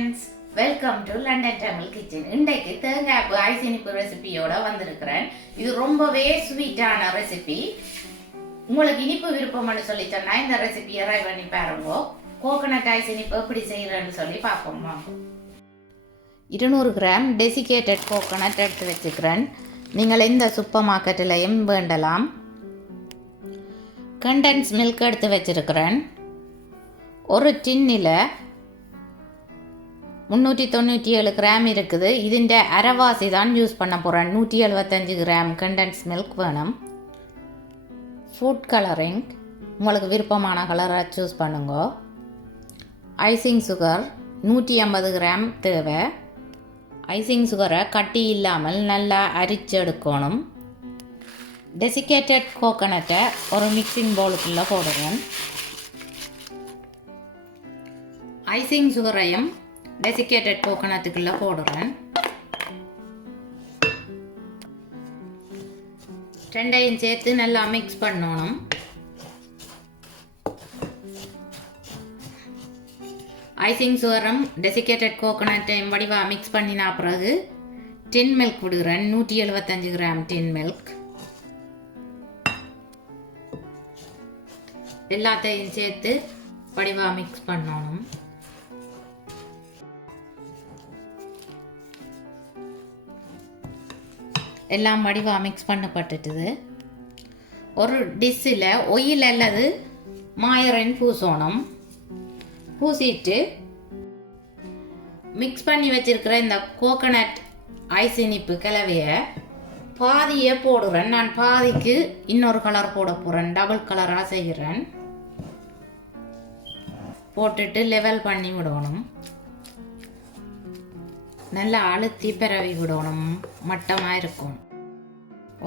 Friends, welcome to London Tamil kitchen. இன்றைக்கு தேங்காய் ice இனிப்பு ரெசிபியோட வந்திருக்கிறேன். இது ரொம்பவே ஸ்வீட்டான ரெசிபி. உங்களுக்கு இனிப்பு விருப்பம்னு சொல்லி சொன்னா இந்த ரெசிபியை ட்ரை பண்ணி பாருங்க. கோகனட் ஐஸ் இனிப்பு எப்படி செய்யறேன்னு சொல்லி பார்ப்போம் வாங்க. 200 கிராம் டெசிகேட்டட் கோகனட் எடுத்து வச்சுக்கிறேன். நீங்கள் எந்த சூப்பர் மார்க்கெட்டிலையும் வேண்டலாம். கண்டென்ஸ் மில்க் எடுத்து வச்சிருக்கிறேன். ஒரு டின்னில் 397 கிராம் இருக்குது. இதுண்ட அரைவாசி தான் யூஸ் பண்ண போகிறேன். 175 கிராம் கண்டென்ஸ் மில்க் வேணும். ஃபுட் கலரிங் உங்களுக்கு விருப்பமான கலரை சூஸ் பண்ணுங்க. ஐசிங் சுகர் 150 கிராம் தேவை. ஐசிங் சுகரை கட்டி இல்லாமல் நல்லா அரிச்சு எடுக்கணும். டெசிகேட்டட் கோகனட்டை ஒரு மிக்சிங் பவுலுக்குள்ளே போடுறேன். ஐசிங் சுகரையும் டெசிகேட்டட் கோகனட்டுக்குள்ளே போடுறேன். ரெண்டையும் சேர்த்து நல்லா மிக்ஸ் பண்ணணும். ஐசிங் சுகரும் டெசிகேட்டட் கோகனட்டையும் வடிவாக மிக்ஸ் பண்ணினா பிறகு டின் மில்க் விடுகிறேன். 175 கிராம் டின் மில்க். எல்லாத்தையும் சேர்த்து வடிவாக மிக்ஸ் பண்ணணும். எல்லாம் வடிவாக மிக்ஸ் பண்ணப்பட்டுட்டுது. ஒரு டிஷ்ஷில் ஒயில் அல்லது மாயரன் பூசணும். பூசிட்டு மிக்ஸ் பண்ணி வச்சிருக்கிற இந்த கோகனட் ஐஸ் இனிப்பு கலவையை பாதியை போடுறேன். நான் பாதிக்கு இன்னொரு கலர் போட போகிறேன். டபுள் கலராக செய்கிறேன். போட்டுட்டு லெவல் பண்ணி விடணும். நல்லா அழுத்தி பரவி விடணும். மட்டமாக இருக்கும்.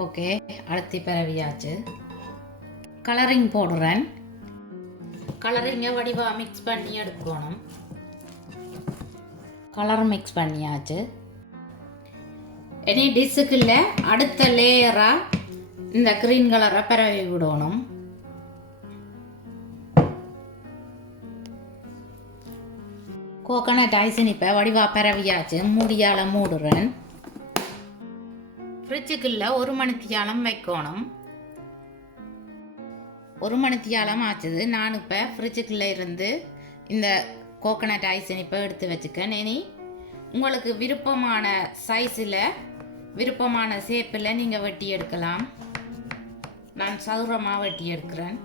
ஓகே, அழுத்தி பரவியாச்சு. கலரிங் போடுறேன். கலரிங்கை வடிவாக மிக்ஸ் பண்ணி எடுக்கணும். கலர் மிக்ஸ் பண்ணியாச்சு. இனி டிஷ்ஷுக்குள்ள அடுத்த லேயராக இந்த க்ரீன் கலரை பரவி விடணும். கோகனட் ஐஸ் இனிப்பை வடிவா பரவியாச்சு. மூடியால் மூடுறேன். ஃப்ரிட்ஜுக்குள்ள 1 மணித்தியாலம் வைக்கணும். 1 மணித்தியாலம் ஆச்சுது. நான் இப்போ ஃப்ரிட்ஜுக்குள்ளே இருந்து இந்த கோகனட் ஐஸ் இனிப்பை எடுத்து வச்சுக்கேன். இனி உங்களுக்கு விருப்பமான சைஸில் விருப்பமான ஷேப்பில் நீங்கள் வெட்டி எடுக்கலாம். நான் சதுரமாக வெட்டி எடுக்கிறேன்.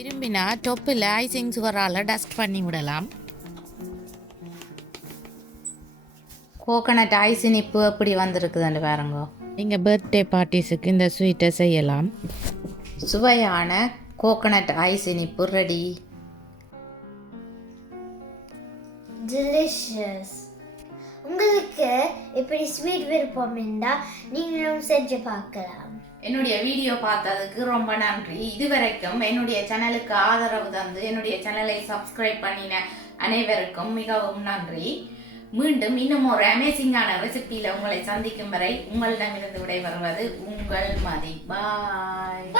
விரும்பினா டொப்பில் ஐசிங் சுகரால் டஸ்ட் பண்ணி விடலாம். கோகனட் ஐஸ் இனிப்பு எப்படி வந்திருக்குதுன்னு பாருங்க. நீங்கள் பர்த்டே பார்ட்டிஸுக்கு இந்த ஸ்வீட்டை செய்யலாம். சுவையான கோகனட் ஐஸ் இனிப்பு ரெடி. delicious. உங்களுக்கு இப்படி ஸ்வீட் விருப்பம் இருந்தால் நீங்களும் செஞ்சு பார்க்கலாம். என்னுடைய வீடியோ பார்த்ததுக்கு ரொம்ப நன்றி. இதுவரைக்கும் என்னுடைய சேனலுக்கு ஆதரவு தந்து என்னுடைய சேனலை சப்ஸ்கிரைப் பண்ணின அனைவருக்கும் மிகவும் நன்றி. மீண்டும் இன்னும் ஒரு அமேசிங்கான ரெசிபியில் உங்களை சந்திக்கும் வரை உங்களிடமிருந்து விடைபெறுவது உங்கள் மதி. பாய்.